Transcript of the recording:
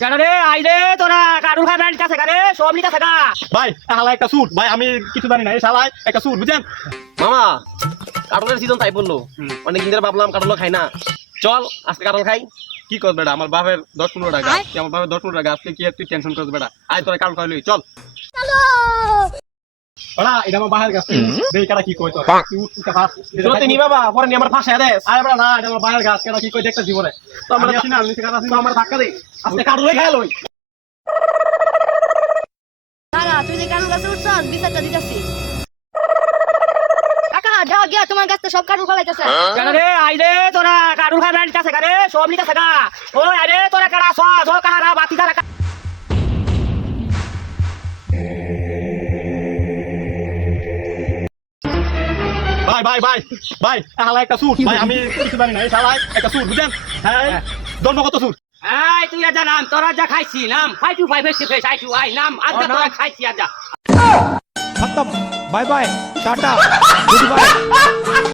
কেন রে আইলে তোরা কারুল খাই ব্যান্ড কাছে কারে সব নিতে থাকা ভাই শালা একটা স্যুট ভাই আমি কিছু জানি না এই শালায় একটা স্যুট বুঝছেন মামা কাটলের সিজন তাই বললো অনেকদিন ধরে ভাবলাম কাটল খাই না, চল আজকে কাটল খাই। কি কর বেটা আমার বাপের 10-15 টাকা আমার বাপের 10-15 টাকা আজকে কি আর তুই টেনশন করছ বেটা আয় তোরা কাল খাইলি চল বেটা এটা আমার বাহের গাছ দেই কারা কি কই তোর তুই উঠতে পাস যদি নি বাবা পরে নি আমার ফাঁসে দেস। আয় বেটা না এটা আমার বাহের গাছ কারা কি কই দেখতে জীবনে তো আমরা আসি না নিচে কারা আসি তো আমার ধাক্কা দে আজকে কাটলে খাই লই। কাকা তুই যে কারুর কাছে উঠছস বিচারটা দিতেছি। কাকা যাও গিয়া তোমার কাছে সব কারুর ফলাইতেছে। কেন রে আইলে তোরা কারুল খাই ব্যান্ড কাছে কারে সব নিতে থাকা ওই আরে তোরা কারা সব ও কারা বাতি তারা ভাই ভাই ভাই ভাই শালা একটা স্যুট ভাই আমি কিছু জানি না এই শালায় একটা স্যুট বুঝছেন হ্যাঁ ধর্মগত স্যুট এই তুই আজ নাম তোরা যা খাইছি নাম 5 to 5 face face eye to eye নাম আজ তোরা খাইছি আজ खत्म bye bye tata good bye